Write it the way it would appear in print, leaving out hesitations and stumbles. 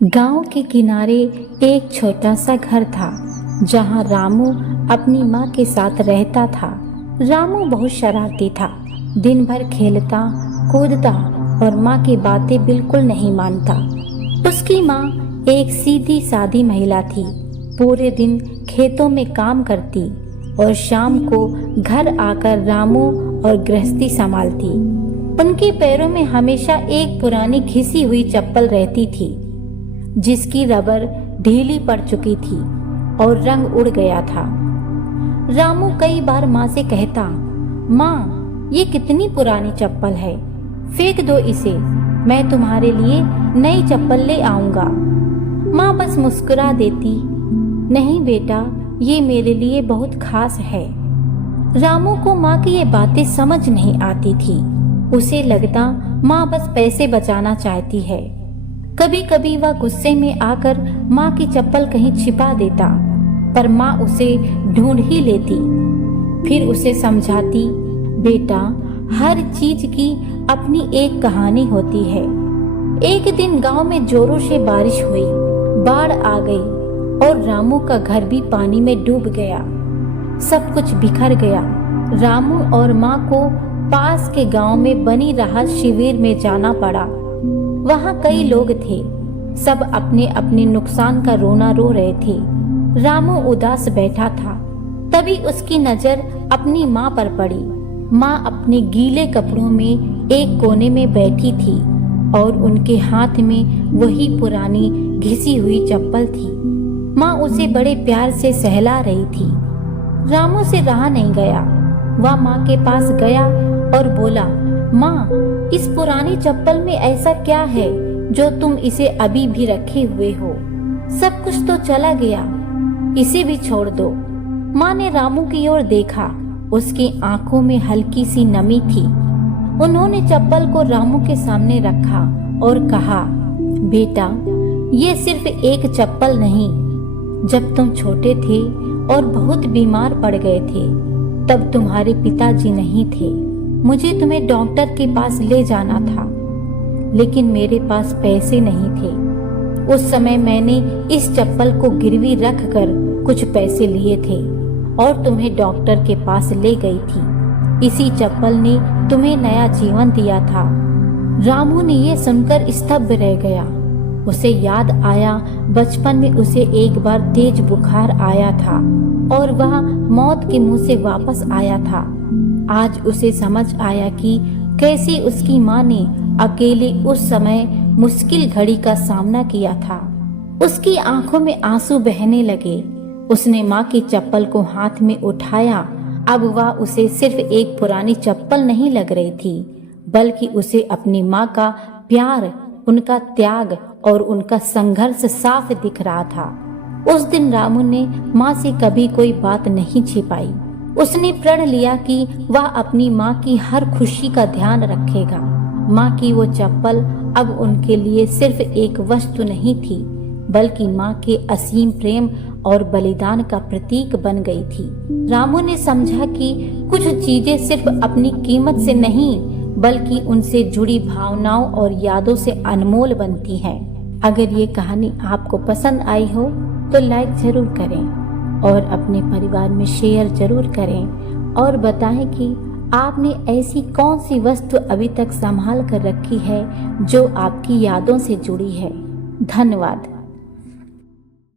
गांव के किनारे एक छोटा सा घर था जहां रामू अपनी माँ के साथ रहता था। रामू बहुत शरारती था, दिन भर खेलता कूदता और माँ की बातें बिल्कुल नहीं मानता। उसकी माँ एक सीधी सादी महिला थी, पूरे दिन खेतों में काम करती और शाम को घर आकर रामू और गृहस्थी संभालती। उनके पैरों में हमेशा एक पुरानी घिसी हुई चप्पल रहती थी जिसकी रबर ढीली पड़ चुकी थी और रंग उड़ गया था। रामू कई बार माँ से कहता, माँ ये कितनी पुरानी चप्पल है, फेंक दो इसे, मैं तुम्हारे लिए नई चप्पल ले आऊंगा। माँ बस मुस्कुरा देती, नहीं बेटा ये मेरे लिए बहुत खास है। रामू को माँ की ये बातें समझ नहीं आती थी। उसे लगता माँ बस पैसे बचाना चाहती है। कभी कभी वह गुस्से में आकर माँ की चप्पल कहीं छिपा देता, पर माँ उसे ढूंढ ही लेती। फिर उसे समझाती, बेटा हर चीज की अपनी एक कहानी होती है। एक दिन गांव में जोरों से बारिश हुई, बाढ़ आ गई और रामू का घर भी पानी में डूब गया। सब कुछ बिखर गया। रामू और माँ को पास के गांव में बनी राहत शिविर में जाना पड़ा। वहां कई लोग थे, सब अपने अपने नुकसान का रोना रो रहे थे। रामू उदास बैठा था। तभी उसकी नजर अपनी माँ पर पड़ी। माँ अपने गीले कपड़ों में एक कोने में बैठी थी और उनके हाथ में वही पुरानी घिसी हुई चप्पल थी। माँ उसे बड़े प्यार से सहला रही थी। रामू से रहा नहीं गया। वह माँ के पास गया और बोला, माँ इस पुरानी चप्पल में ऐसा क्या है जो तुम इसे अभी भी रखे हुए हो? सब कुछ तो चला गया, इसे भी छोड़ दो। माँ ने रामू की ओर देखा। उसकी आंखों में हल्की सी नमी थी। उन्होंने चप्पल को रामू के सामने रखा और कहा, बेटा ये सिर्फ एक चप्पल नहीं, जब तुम छोटे थे और बहुत बीमार पड़ गए थे तब तुम्हारे पिताजी नहीं थे। मुझे तुम्हें डॉक्टर के पास ले जाना था, लेकिन मेरे पास पैसे नहीं थे। उस समय मैंने इस चप्पल को गिरवी रख कर कुछ पैसे लिए थे और तुम्हें डॉक्टर के पास ले गई थी। इसी चप्पल ने तुम्हें नया जीवन दिया था। रामू ने ये सुनकर स्तब्ध रह गया। उसे याद आया बचपन में उसे एक बार तेज बुखार आया था और वह मौत के मुंह से वापस आया था। आज उसे समझ आया कि कैसे उसकी माँ ने अकेले उस समय मुश्किल घड़ी का सामना किया था। उसकी आंखों में आंसू बहने लगे। उसने माँ की चप्पल को हाथ में उठाया। अब वह उसे सिर्फ एक पुरानी चप्पल नहीं लग रही थी, बल्कि उसे अपनी माँ का प्यार, उनका त्याग और उनका संघर्ष साफ दिख रहा था। उस दिन रामू ने माँ से कभी कोई बात नहीं छिपाई। उसने प्रण लिया कि वह अपनी माँ की हर खुशी का ध्यान रखेगा। माँ की वो चप्पल अब उनके लिए सिर्फ एक वस्तु नहीं थी, बल्कि माँ के असीम प्रेम और बलिदान का प्रतीक बन गई थी। रामू ने समझा कि कुछ चीजें सिर्फ अपनी कीमत से नहीं, बल्कि उनसे जुड़ी भावनाओं और यादों से अनमोल बनती हैं। अगर ये कहानी आपको पसंद आई हो तो लाइक जरूर करें और अपने परिवार में शेयर जरूर करें और बताएं कि आपने ऐसी कौन सी वस्तु अभी तक संभाल कर रखी है जो आपकी यादों से जुड़ी है। धन्यवाद।